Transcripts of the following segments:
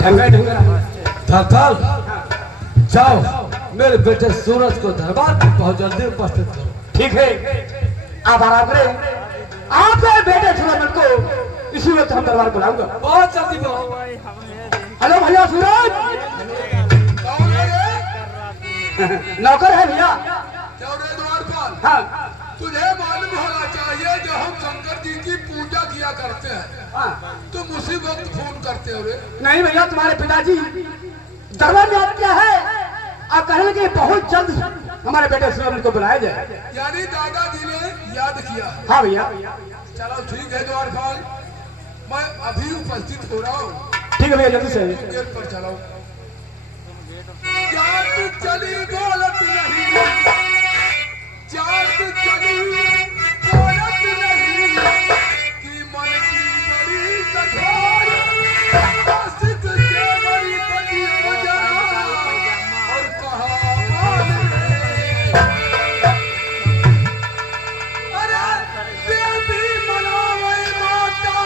ढंगा धकाल जाओ मेरे बेटे सूरज को दरबार में बहुत जल्दी उपस्थित करो। ठीक है, आप आराम करें। आपके बेटे सूरज को इसी वक्त हम दरबार बुलाऊंगा। बहुत जल्दी। हेलो भैया सूरज। नौकर है भैया। हाँ, तुझे मालूम होना चाहिए जब हम शंकर जी की पूजा किया करते हैं हाँ। तुम उसी वक्त फोन करते हो रे। नहीं भैया, तुम्हारे पिताजी दरबार में याद किया है। आप कहने लगे बहुत जल्द हमारे बेटे सूरज को बुलाया जाए। यानी दादाजी ने याद किया। हाँ भैया। चलो ठीक है द्वारपाल, मैं अभी उपस्थित हो रहा हूँ। ठीक है भैया, जल्दी से गेट पर चलो। जात चली बोलत नहीं, जात चली बोलत नहीं कि मन की बड़ी कठोर आशिक के बड़ी बड़ी गुजरा और कहा मान ले। अरे देवी मनावे माता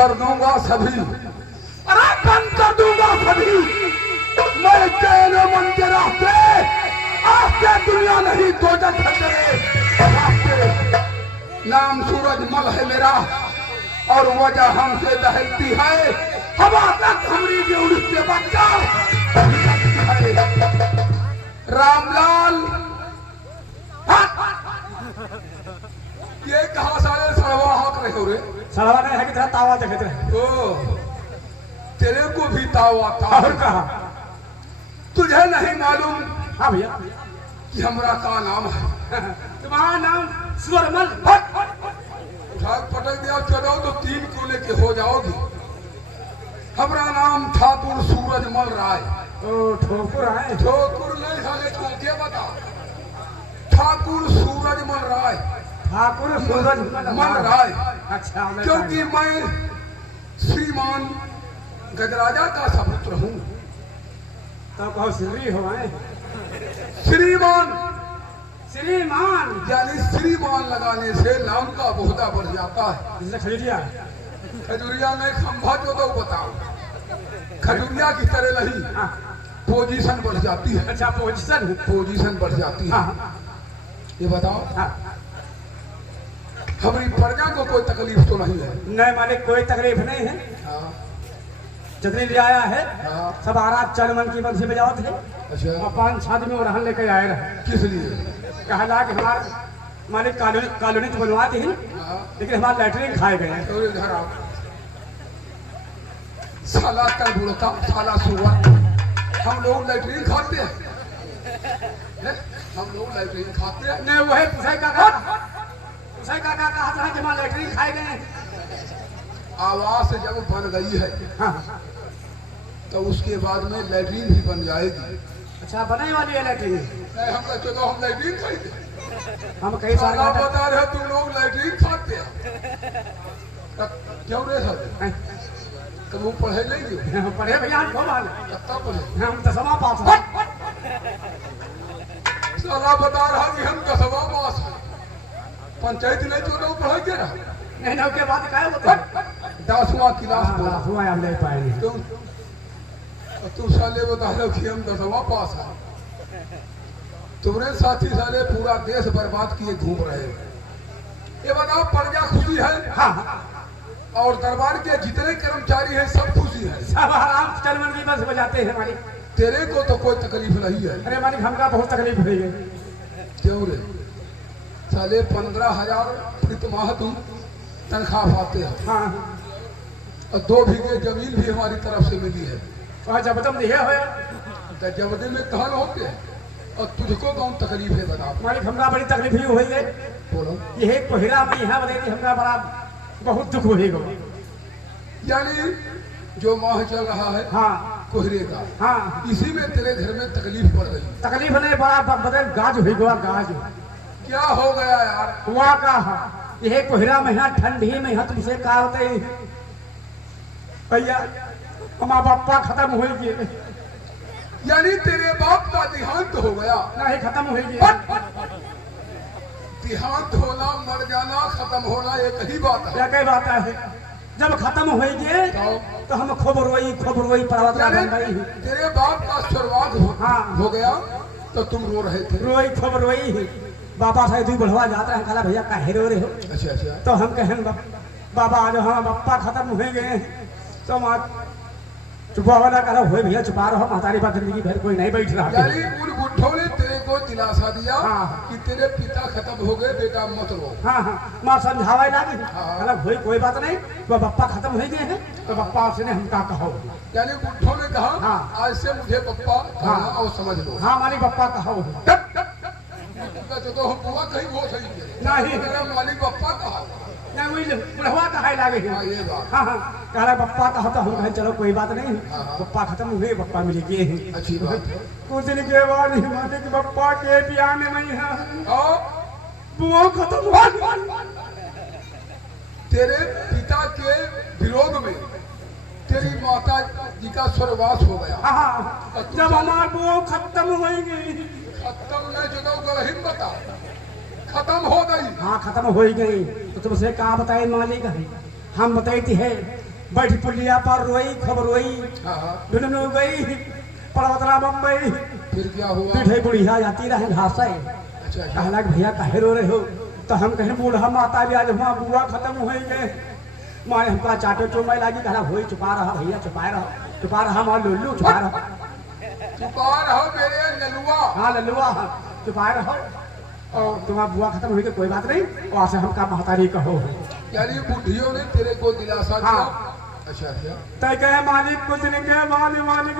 कर दूंगा सभी, अरे बंद कर दूंगा सभी। मैं चैन मन के रास्ते आज से दुनिया नहीं तो जग नाम सूरजमल है मेरा और वजह हमसे दहलती है हवा तक हमरी के उड़ से बच्चा रामलाल। ये कहा सारे सड़वा हक रहे हो रे? सड़वा नहीं है कि तेरा तावा देखते रहे। ओ तेरे को भी तावा था और कहा तुझे नहीं मालूम? हाँ भैया कि हमरा का नाम है? तुम्हारा नाम सूरजमल। उठाक पटक दिया चलो तो 3 को लेके हो जाओगी। हमारा नाम ठाकुर सूरजमल राय। ओ ठोकुर आए। ठोकुर नहीं साले तू क्या बता? ठाकुर सूरजमल राय। ठाकुर सूरजमल राय। अच्छा क्योंकि मैं श्रीमान गजराजा का सपुत्र हूँ। तो कहो श्री हो आए। श्रीमान श्रीमान यानी श्रीमान लगाने से नाम का बहुता बढ़ जाता है। खजूरिया खजूरिया में खंभा जो तो बताओ खजूरिया की तरह नहीं पोजीशन बढ़ जाती है। अच्छा पोजीशन बढ़ जाती है। ये बताओ हमारी प्रजा को कोई तकलीफ तो नहीं है? नहीं मालिक कोई तकलीफ नहीं है। जितनी ले आया है सब आराम चल मन की बंसी बजाओ थे। अच्छा 5 आदमी और रहन लेके आए रहे। किस लिए? कहला कि हमारे मालिक कॉलोनी तो बनवा दी लेकिन हमारा लैटरिन खाए गए हैं। तो घर आओ साला कर बुड़ता साला सुअर। हम लोग लैटरिन खाते हैं? हम लोग लैटरिन खाते हैं? नहीं वही पुसाई काका कहा था कि हमारा लैटरिन खाए गए हैं। आवास जब बन गई है तो उसके बाद में लैटरिन भी बन जाएगी। अच्छा बनाई वाली है लैटरिन? नहीं हम चलो हम लैटरिन खाते। हम कई सारा बता रहे तुम लोग लैटरिन खाते हैं क्यों रे सर? तुम वो पढ़े नहीं? पढ़े भैया हम खूब कितना पढ़े? हम 10वां पास है। साला बता रहा कि हम 10वां पास है। पंचायत नहीं तो लोग पढ़े के रहा नहीं के बाद क्या होता? 10वां क्लास बोला हुआ हम नहीं पाएंगे। तू साले बता रहे कि हम 10वां पास है। तुम्हारे साथी साले पूरा देश बर्बाद किए घूम रहे हैं। ये बताओ प्रजा खुशी है? हाँ। और दरबार के जितने कर्मचारी हैं सब खुशी है? सब आराम चल मन की बस बजाते हैं मालिक। तेरे को तो कोई तकलीफ नहीं है? अरे मालिक हमका बहुत तकलीफ हुई है। क्यों रे? साले 15,000 प्रतिमाह तुम तनख्वाह पाते हो। हाँ। और 2 बीघे जमीन भी हमारी तरफ से मिली है। और जब तुम दिए हो तो जबदे में धान होते हैं और तुझको कौन तकलीफ है बता? मालिक हमरा बड़ी तकलीफ हुई है। बोलो। यही कोहिरा में यहाँ बताई हमरा बड़ा बहुत दुख होगा। यानी जो माह चल रहा है हाँ कोहरे का हाँ इसी में तेरे घर में तकलीफ पड़ गई। तकलीफ नहीं बड़ा बदल गाज हुई गया गाज। क्या हो गया यार? हुआ का यही कोहिरा में यहाँ ठंडी में यहाँ तुमसे कहा होते भैया हमारा बापा खत्म हो गए। यानी तेरे बाप का देहांत हो गया? नहीं खत्म हो गया। देहांत होना मर जाना खत्म होना एक ही बात है। क्या बात है? जब खत्म हो गए तो हम खूब रोई पर्वत तेरे बाप का स्वर्गवास हो गया तो तुम रो रहे थे? रोई खूब रोई। बाबा साहब तू बढ़वा जाता है कहा भैया काहे रो रहे हो? अच्छा। तो हम कहें बाबा आज हाँ बापा खत्म हो गए तो चुपा वाला करा हुए भैया चुपा रहो महतारी बात जिंदगी भर कोई नहीं बैठ रहा। यानी उन गुट्ठों ने तेरे को दिलासा दिया कि तेरे पिता खत्म हो गए बेटा मत रो। हाँ माँ समझावा लगी भाई कोई बात नहीं तो पप्पा खत्म हो गए हैं तो पप्पा उसने हम क्या कहो। यानी गुट्ठों ने कहा आज से मुझे पप्पा कहना और समझ लो। हाँ मालिक पप्पा कहो तो हम बुआ कहीं वो सही नहीं मेरा मालिक पप्पा कहा बुढ़वा कहा लागे। हाँ कह पप्पा कहा तो हम कहें चलो कोई बात नहीं पप्पा खत्म हुए पप्पा मिल गए हैं। अच्छी बात है। कुछ दिन के बाद मालिक पप्पा के ब्याह में मैं बुआ खत्म हुआ। तेरे पिता के विरोध में तेरी माता जी का स्वर्गवास हो गया। हाँ जब हमारे बुआ खत्म हो गई। खत्म नहीं जो गलहिन बता खत्म हो गई। हाँ खत्म हो गई तो तुमसे कहा बताए मालिक हम बताई थी है बैठी पुलिया पर रोई खबर रोई हाँ हाँ दुनू गई पड़वतरा बम्बई फिर क्या हुआ? पीठे बुढ़िया जाती रहे घासा अच्छा अच्छा कहला कि भैया काहे रो रहे हो तो हम कहें बूढ़ा माता भी आज वहाँ बुआ खत्म हो गए मारे हमका चाटो चुमाई लागी कहला होई चुपा रहा भैया चुपा रहा मार लुल्लू चुपा रहा चुपा रहो मेरे नलुआ। हाँ लल्लुआ चुपा रहो और तुम्हारा बुआ खत्म हुई तो कोई बात नहीं वहाँ से हमका महतारी कहो यानी बुढ़ियों ने तेरे को दिलासा दिया। हाँ। अच्छा अच्छा तय कहे मालिक कुछ नहीं कहे मालिक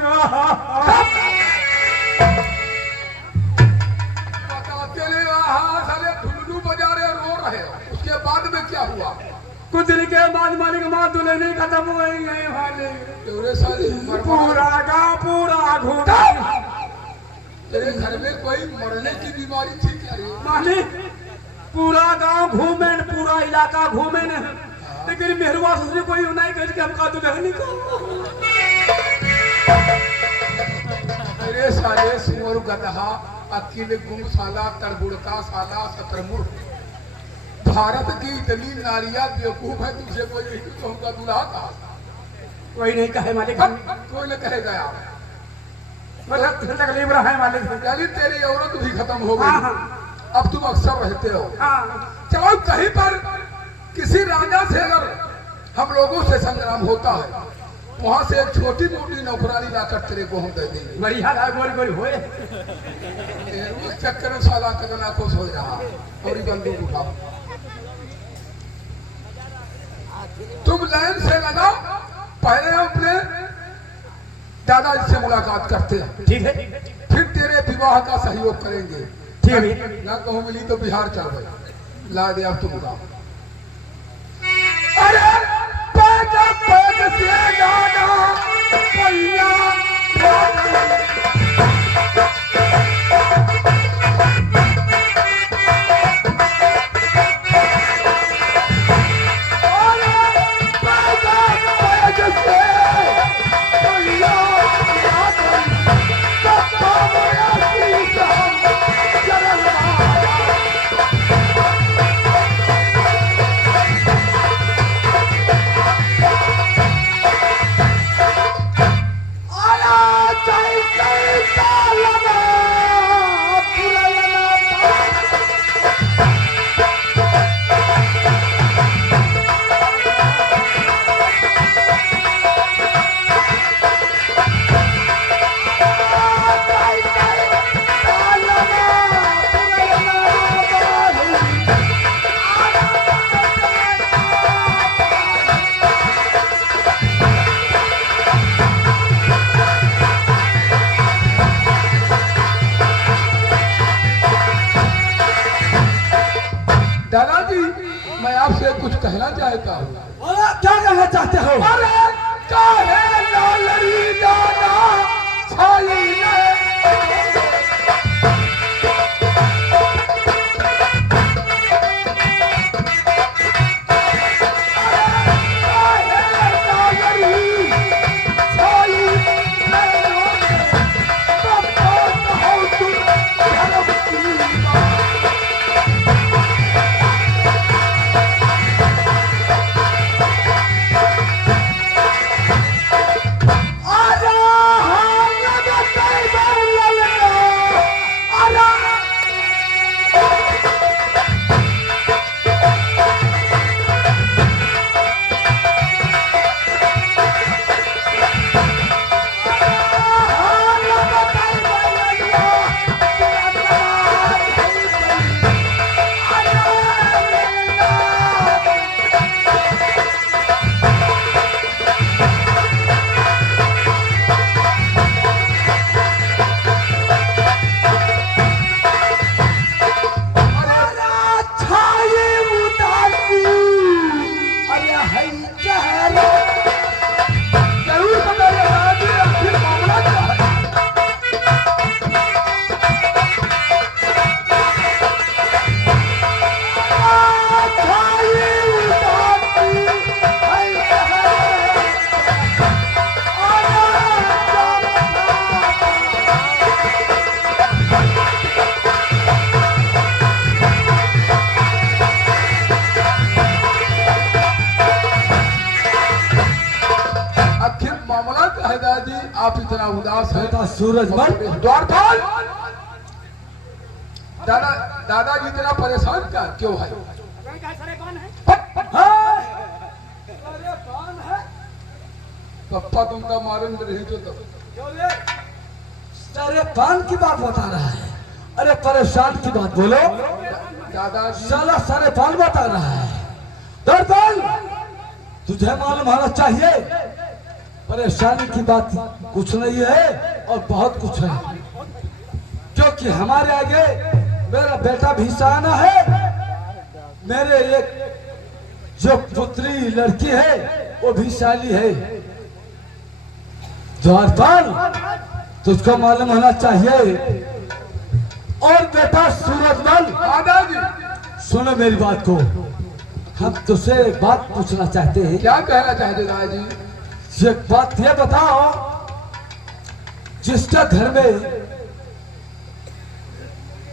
बताते रहे हाँ साले ढुलडू बजा रहे रो रहे हो। उसके बाद में क्या हुआ? कुछ दिन के बाद मालिक माँ दुल्हन खत्म हो गई वाले तेरे साले पूरा गाँव पूरा घूमा तेरे घर में कोई मरने की बीमारी थी क्या रे? मालिक पूरा गांव घूमे न, पूरा इलाका घूमे न, लेकिन मेहरवा से कोई नहीं कह के हमका दुल्हन तेरे साले सुअर गधा अकिल गुम साला तरबुड़का साला शतरमुर्ख भारत की इतनी नारियां बेवकूफ है तुझे कोई नहीं कहूँगा दूल्हा का कोई नहीं कहे मालिक कोई न कहेगा यार मतलब तकलीफ रहा है मालिक यानी तेरी औरत भी खत्म हो हाँ, गई। हाँ। अब तुम अक्सर रहते हो हाँ चलो कहीं पर किसी राजा से अगर हम लोगों से संग्राम होता है वहां से एक छोटी मोटी नौकरानी लाकर तेरे को हम दे देंगे। बढ़िया गोरी गोरी होए उस चक्कर में साला कदना खुश हो रहा और ये बंदूक उठाओ तुम लाइन से लगाओ पहले अपने दादाजी से मुलाकात करते हैं ठीक है फिर तेरे विवाह का सहयोग करेंगे। ठीक है ना कहूँ मिली तो बिहार चल गए ला दे अब तुम गाओ। अरे पैद पैद से गाना पैया दादाजी मैं आपसे कुछ कहना चाहता हूँ। क्या कहना चाहते हो अरे काहे लालरी दादा छाई ने आजा हम आप इतना उदास हैं? बेटा सूरजमल, द्वारपाल, दादाजी इतना परेशान क्यों है? पप्पा तुमका मालूम नहीं तो अरे पान की बात बता रहा है। अरे परेशान की बात बोलो। दादाजी साला सारे पान बता रहा है। दरबार, तुझे मालूम होना चाहिए परेशानी की बात कुछ नहीं है और बहुत कुछ है, क्योंकि हमारे आगे मेरा बेटा भी सयाना है। मेरे एक जो पुत्री लड़की है वो भी साली है। द्वारपाल, तुझको मालूम होना चाहिए। और बेटा सूरजमल, दादाजी सुनो मेरी बात को। हम तुझसे एक बात पूछना चाहते हैं। क्या कहना चाहते दादाजी? एक बात ये बताओ, जिसका घर में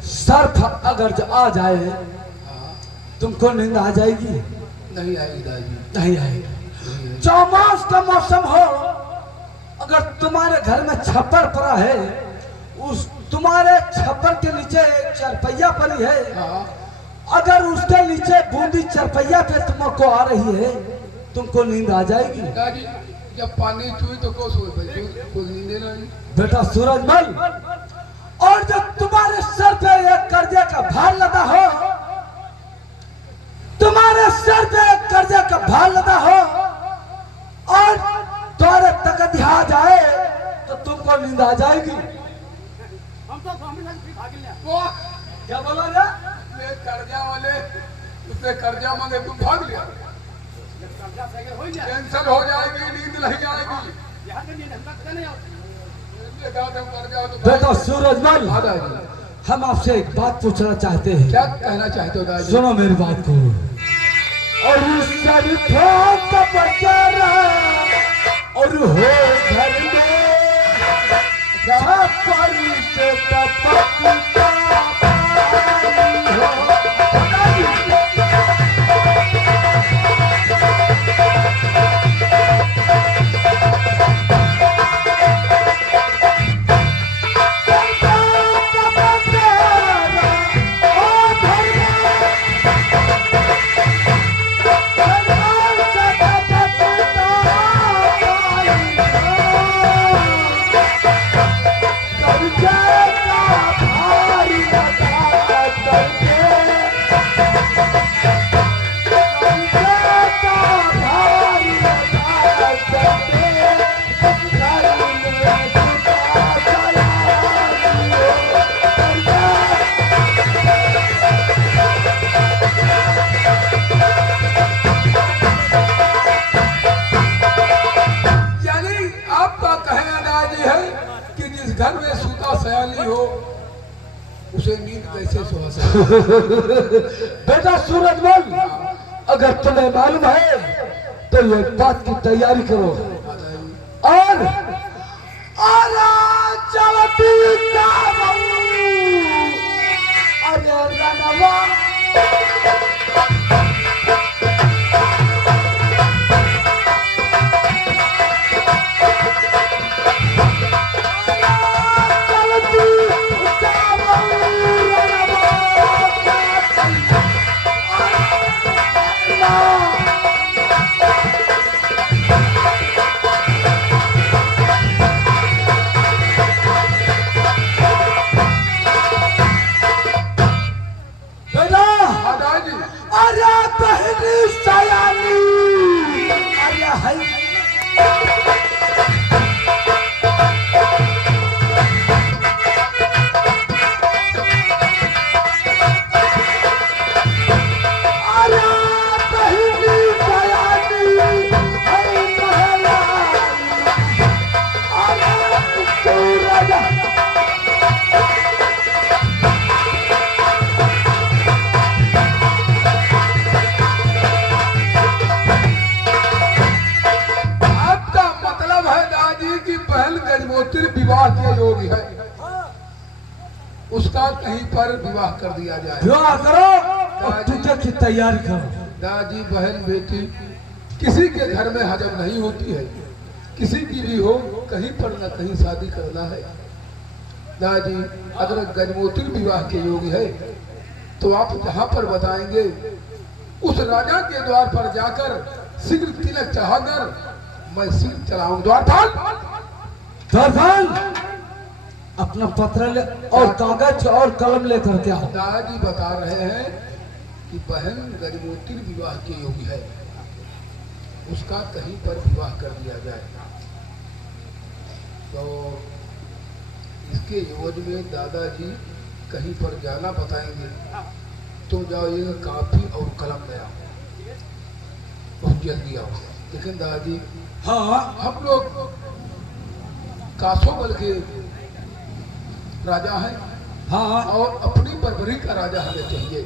सर्फ अगर आ जाए तुमको नींद आ जाएगी? नहीं आएगी दादाजी, नहीं आएगी। चौमास का मौसम हो, अगर तुम्हारे घर में छप्पर पड़ा है, उस तुम्हारे छप्पर के नीचे एक चरपैया पड़ी है, हाँ। अगर उसके नीचे बूंदी चरपैया पे तुमको आ रही है, तुमको नींद आ जाएगी? दादाजी जब पानी छुई तो को सोए भाई, कोई नींद नहीं। बेटा सूरजमल, और जब तुम्हारे सर पे एक कर्जे का भार लदा हो, तुम्हारे सर पे एक कर्जे का भार लदा हो और तुम्हारे तक ध्यान जाए तो तुमको नींद आ जाएगी? क्या बोला रे? ये कर्जा वाले उससे कर्जा मांगे तुम भाग लिया, कैंसर हो जाएगी, नींद नहीं आएगी। बेटा सूरजमल, दादाजी हम आपसे एक बात पूछना चाहते हैं। क्या कहना चाहते हो दादाजी? सुनो मेरी बात को। और उस सरफों का बचारा और हो घर में छप्पर से टपकता पानी हो। घर में सूता सयानी हो उसे नींद कैसे सुहा सकते? बेटा सूरजमल, अगर तुम्हें मालूम है तो ये बात की तैयारी करो और चलती अरे रनवा विवाह के योग्य है, उसका कहीं पर विवाह कर दिया जाए। विवाह करो और टिकट की तैयारी करो। दादी बहन बेटी किसी के घर में हजम नहीं होती है, किसी की भी हो कहीं पर न कहीं शादी करना है। दादाजी अगर गजमोतिल विवाह के योग्य है तो आप जहाँ पर बताएंगे उस राजा के द्वार पर जाकर शीघ्र तिलक चढ़ाकर मैं शीघ्र चलाऊं। द्वारपाल द्वारपाल अपना पत्र ले और कागज और कलम लेकर के आओ। दादाजी बता रहे हैं कि बहन गजमोतिल विवाह के योग्य है, उसका कहीं पर विवाह कर दिया जाए। तो इसके एवज में दादाजी कहीं पर जाना बताएंगे, तुम जाओ ये कापी और कलम ले आओ, बहुत जल्दी आओ। लेकिन दादाजी हाँ हम लोग कासोबल के राजा हैं हाँ और अपनी परवरी का राजा हमें चाहिए।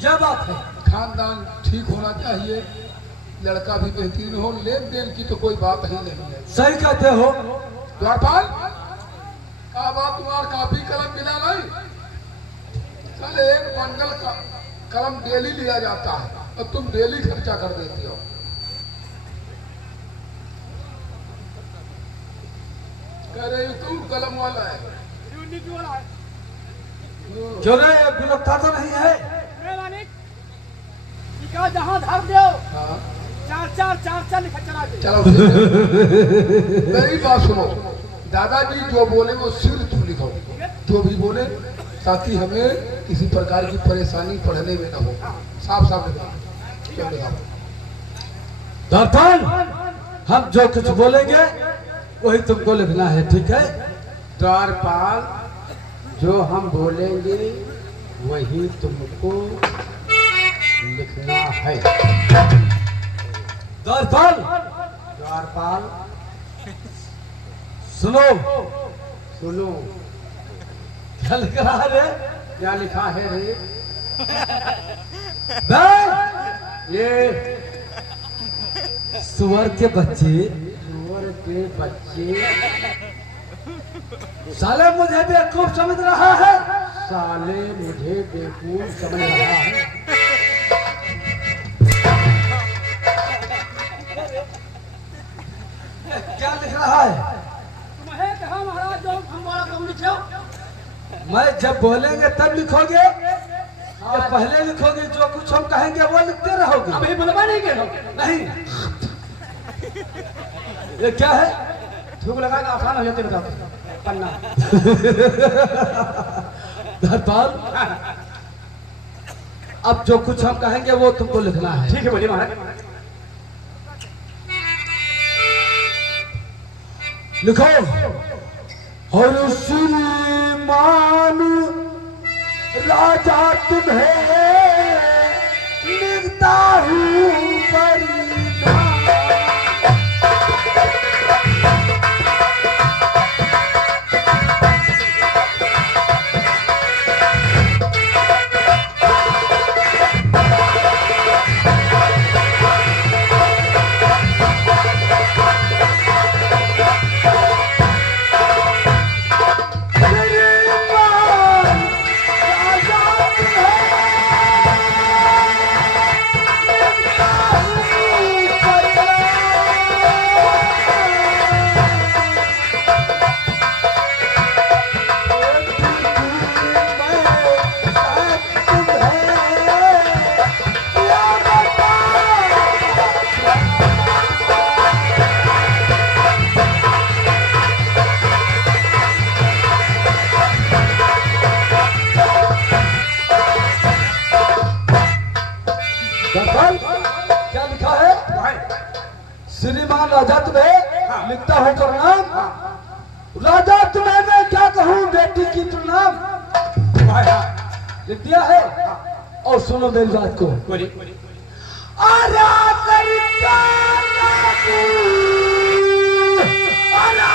क्या बात है? खानदान ठीक होना चाहिए, लड़का भी बेहतरीन हो, लेन देन की तो कोई बात ही नहीं है। सही कहते हो। द्वारपाल का बात तुम्हारा कापी कलम मिला नहीं? कल एक बंडल का कलम डेली लिया जाता है और तुम डेली खर्चा कर देती हो। कह रहे तू कलम वाला है, क्यों रे बिलकता तो नहीं है? जहाँ धर दो हाँ चार लिखा चला दे। चलो ठीक है। मेरी बात सुनो, दादाजी जो बोले वो सिर तुम लिखो, जो भी बोले, ताकि हमें किसी प्रकार की परेशानी पढ़ने में न हो। साफ साफ लिखो, क्यों लिखा? द्वारपाल हम जो कुछ बोलेंगे वही तुमको लिखना है, ठीक है? द्वारपाल जो हम बोलेंगे वही तुमको लिखना है। द्वारपाल द्वारपाल सुनो, सुनो क्या लिख रहा है रे? क्या लिखा है रे? बे, ये सुअर के बच्चे, सुअर के बच्चे साले मुझे बेवकूफ समझ रहा है। साले मुझे बेवकूफ समझ रहा है। क्या लिख रहा है? तुम्हें कहा महाराज जो हमारा कम लिखो। मैं जब बोलेंगे तब लिखोगे या पहले लिखोगे? जो कुछ हम कहेंगे वो लिखते रहोगे? अभी बुलवा नहीं गए हो। नहीं। ये क्या है? थूक लगा के आसान हो जाते बताओ पन्ना। धरपाल अब जो कुछ हम कहेंगे वो तुमको लिखना है। ठीक है बोलिए महाराज। लिखो। और श्रीमान राजा तुम्हें लिखता हूँ परिणाम। क्या लिखा है? श्रीमान राजा तुम्हें लिखता हूँ प्रणाम। राजा तुम्हें मैं क्या कहूँ बेटी की प्रणाम। लिख दिया है। और सुनो मेरी बात को। आरा करिता आरा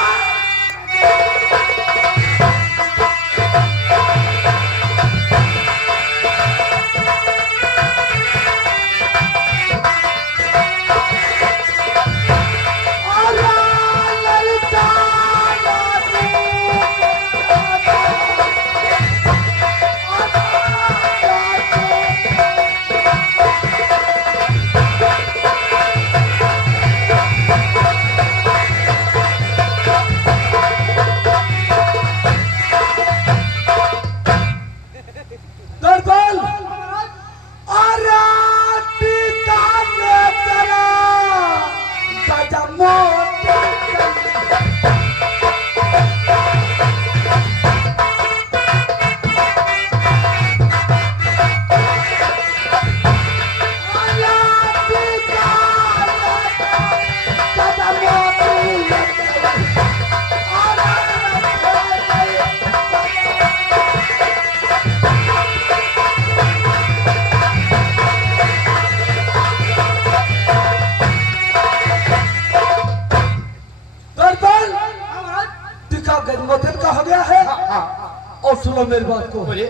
सुनो मेरी बात को। बोलिए।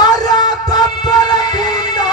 अरे तब्बल बूंदा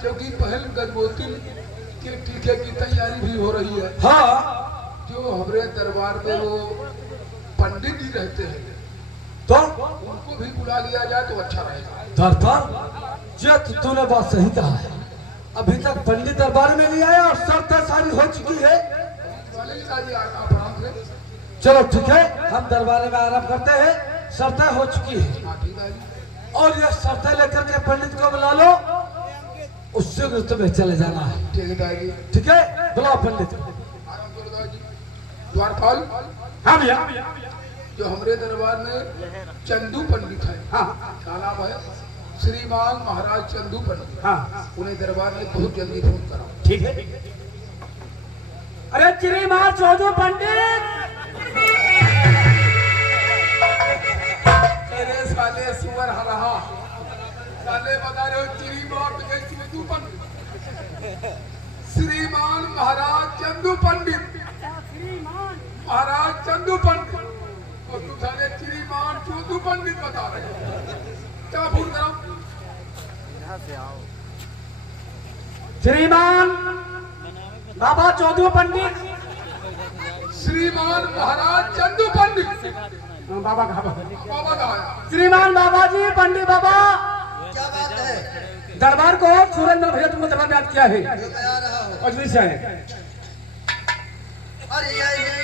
क्योंकि पहल गजमोती के टीके की तैयारी भी हो रही है। हाँ, जो हमारे दरबार में वो पंडित जी रहते हैं तो उनको भी बुला लिया जाए तो अच्छा रहेगा। दरबार जे तूने बात सही कहा है। अभी तक पंडित दरबार में नहीं आया और शर्तें सारी हो चुकी है। चलो ठीक है, हम दरबार में आराम करते हैं, शर्तें हो चुकी है और ये शर्तें लेकर के पंडित को बुला लो, उससे तुम्हें चले जाना है। ठीक है, बुलाओ पंडित को। द्वारपाल, हाँ भैया। जो हमारे दरबार में चंदू पंडित है, हाँ, क्या नाम है, श्रीमान महाराज चंदू पंडित, हाँ, उन्हें दरबार में बहुत जल्दी फोन करा। ठीक है। अरे श्रीमान चौधरी पंडित, अरे साले सुअर हरहा, साले बता रहे हो श्रीमान चंदू पंडित, श्रीमान महाराज चंदू पंडित, महाराज चंदू पंडित, और तुम साले श्रीमान चंदू पंडित बता रहे हो। क्या फोन करा? श्रीमान बाबा चौधरी पंडित, श्रीमान महाराज चंदू पंडित, बाबा कहा? बाबा कहा आया? श्रीमान बाबा जी, पंडित बाबा, क्या बात है? दरबार को सुरेंद्र भैया तुमको दरबार में याद किया है जो कह रहा हो। अजमेर से आए। अरे ये